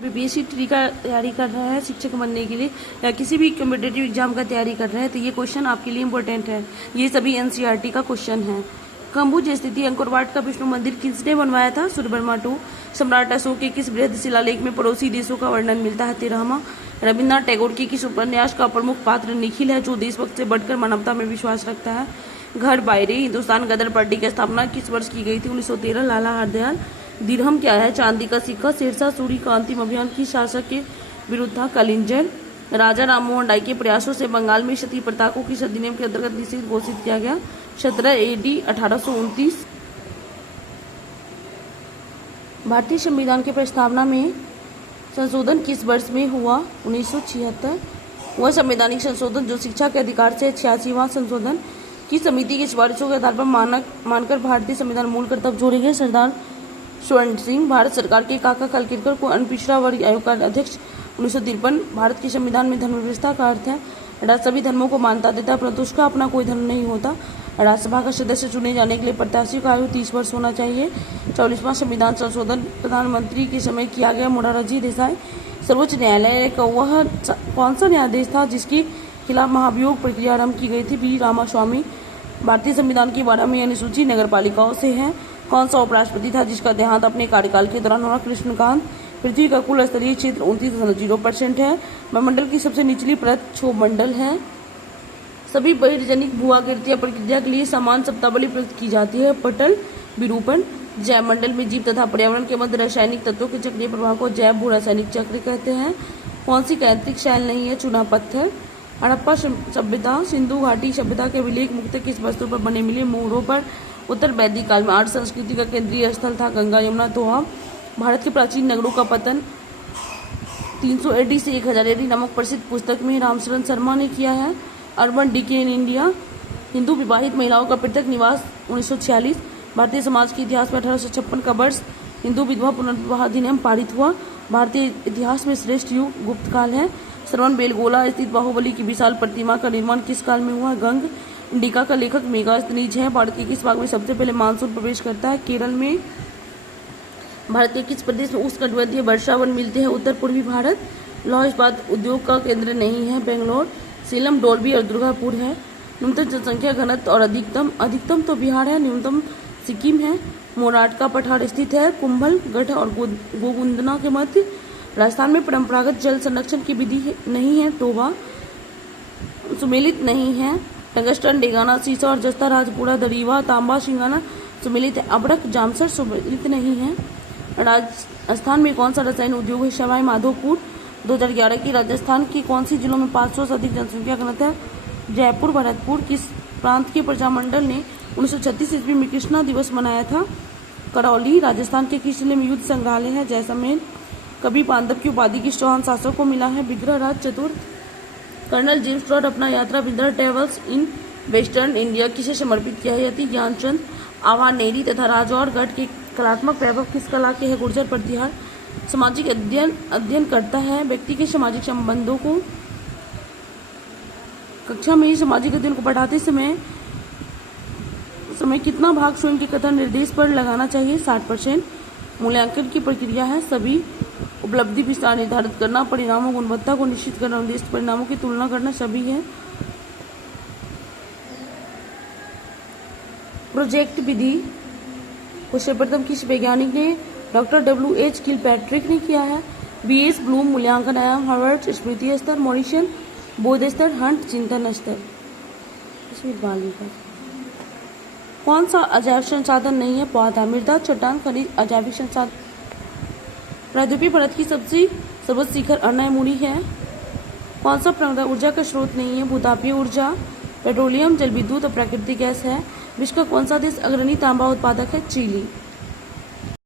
BPSC tree का तैयारी कर रहे हैं शिक्षक बनने के लिए या किसी भी कॉम्पिटेटिव एग्जाम का तैयारी कर रहे हैं तो ये क्वेश्चन आपके लिए इम्पोर्टेंट है। ये सभी एनसीईआरटी का क्वेश्चन है। कंबुज स्थित अंकोरवाट का विष्णु मंदिर किसने बनवाया था? सूर्यवर्मा II। सम्राट अशोक के किस बृहद शिलालेख में पड़ोसी देशों का वर्णन मिलता है? 13वां। रविन्द्रनाथ टैगोर की किस उपन्यास का प्रमुख पात्र निखिल है, जो देशभक्त से बढ़कर मानवता में विश्वास रखता है? घर बायरे। हिंदुस्तान गदर पार्टी की स्थापना किस वर्ष की गई थी? 1913। लाला हरदयाल। दिरहम क्या है? चांदी का सिक्का। शेरशाह सूरी का अंतिम अभियान किस शासक के विरुद्ध था? कलिंजर। राजा राममोहन राय के प्रयासों से बंगाल में सती प्रथा को किस अधिनियम के अंतर्गत निषिद्ध घोषित किया गया? 17 AD 1829। भारतीय संविधान के प्रस्तावना में संशोधन किस वर्ष में हुआ? 1976। वह संवैधानिक संशोधन जो शिक्षा के अधिकार से 86वां संशोधन किस समिति की सिफारिशों के आधार पर मानकर भारतीय संविधान मूल कर्तव्य जोड़ेंगे? सरदार स्वर्ण सिंह। भारत सरकार के काका कालकीकर को अन्य पिछड़ा वर्ग आयोग का अध्यक्ष 1953। भारत के संविधान में धर्म व्यवस्था का अर्थ है राज्य सभी धर्मों को मान्यता देता है परंतु उसका अपना कोई धर्म नहीं होता। राज्यसभा का सदस्य चुने जाने के लिए प्रत्याशी का आयु 30 वर्ष होना चाहिए। 44वां संविधान संशोधन प्रधानमंत्री के समय किया गया? मोरारजी देसाई। सर्वोच्च न्यायालय का वह कौन सा न्यायाधीश था जिसके खिलाफ महाभियोग प्रक्रिया आरंभ की गई थी? बी रामास्वामी। भारतीय संविधान की 12वीं अनुसूची नगरपालिकाओं से है। कौन सा उपराष्ट्रपति था जिसका देहांत अपने कार्यकाल के दौरान हुआ? कृष्णकांत। पृथ्वी का कुल स्तरीय क्षेत्र 29.0% है। वायुमंडल की सबसे निचली परत क्षोभमंडल है। सभी बहिर्जनिक भूआकृतियां प्रक्रिया के लिए समान शब्दावली प्रयुक्त की जाती है। पटल विरूपण। जैवमंडल में जीव तथा पर्यावरण के मध्य रासायनिक तत्वों के चक्रीय प्रभाव को जैव भू रासायनिक चक्र कहते हैं। कौन सी कैंतिक शैल नहीं है? चूना पत्थर। हड़प्पा सभ्यता सिंधु घाटी सभ्यता के अभिलेख मुख्यतः किस वस्तु पर बने मिले? मोहरों पर। उत्तर वैदिक काल में आर्य संस्कृति का केंद्रीय स्थल था गंगा यमुना दोहा। भारत के प्राचीन नगरों का पतन 300 AD से 1000 AD नामक प्रसिद्ध पुस्तक में रामशरण शर्मा ने किया है। Urban decay in India. Hindu विवाहित महिलाओं का पृथक निवास 1946। भारतीय समाज के इतिहास में 1856 का वर्ष हिंदू विधवा पुनर्विवाह अधिनियम पारित हुआ। भारतीय इतिहास में श्रेष्ठ युग गुप्त काल है। श्रवण बेलगोला स्थित बाहुबली की विशाल प्रतिमा का निर्माण किस काल में हुआ? गंग। इंडिका का लेखक मेगास्थनीज है। भारत के किस भाग में सबसे पहले मानसून प्रवेश करता है? केरल में। भारत के किस प्रदेश में उष्णकटिबंधीय वर्षावन मिलते हैं? उत्तर पूर्वी भारत। लौह इस्पात उद्योग का केंद्र नहीं है? बेंगलोर। सेलम, डोलबी और दुर्गापुर है। न्यूनतम जनसंख्या घनत्व और अधिकतम तो बिहार है, न्यूनतम सिक्किम है। मोराट का पठार स्थित है कुंभल गढ़ और गोगुंदना के मध्य। राजस्थान में परंपरागत जल संरक्षण की विधि नहीं है। टोबा सुमेलित नहीं है। टंगस्टन, डेगाना, सीसा और जस्ता राजपुरा, दरीवा, तांबा, सिंगाना सुमेलित है। अबड़क जामसर सुमेलित नहीं है। राजस्थान में कौन सा रसायन उद्योग है? सवाई माधोपुर। 2011 की राजस्थान की कौन सी जिलों में 500 से अधिक जनसंख्या घनत्व है? जयपुर, भरतपुर। किस प्रांत के प्रजामंडल ने 1936 ईस्वी में कृष्णा दिवस मनाया था? करौली। राजस्थान के किस जिले में युद्ध संग्रहालय है? जैसलमेर। कभी पांडव की उपाधि किस चौहान शासक को मिला है? विग्रहराज चतुर्थ। कर्नल जेम्स टॉड अपना यात्रा विवरण ट्रेवल्स इन वेस्टर्न इंडिया किसे समर्पित किया है? यति ज्ञानचंद। आवानेरी तथा राजौरगढ़ के कलात्मक वैभव किस कला के है? गुर्जर प्रतिहार। सामाजिक अध्ययन करता है व्यक्ति के सामाजिक संबंधों को। कक्षा में ही सामाजिक अध्ययन को पढ़ाते समय कितना भाग स्वयं के कथन निर्देश पर लगाना चाहिए? 60%। मूल्यांकन की प्रक्रिया है सभी उपलब्धि विस्तार निर्धारित करना, परिणामों गुणवत्ता को निश्चित करना, उद्देश्य परिणामों की तुलना करना सभी है। प्रोजेक्ट विधि को सर्वप्रथम किस वैज्ञानिक ने? डॉक्टर WH किलपैट्रिक ने किया है। BS ब्लूम मूल्यांकन आयाम हार्वर्ड स्मृति स्तर, मॉरिशन बोध स्तर, हंट चिंतन स्तर। कौन सा अजैव संसाधन नहीं है? पौधा, मृदा, चट्टान, खनिज अजैविक संसाधन। प्रायद्वीपीय परत की सर्वोच्च शिखर अर्नायमुड़ी है। कौन सा प्राकृतिक ऊर्जा का स्रोत नहीं है? भूतापीय ऊर्जा, पेट्रोलियम, जल विद्युत और प्राकृतिक गैस है। विश्व का कौन सा देश अग्रणी तांबा उत्पादक है? चिली।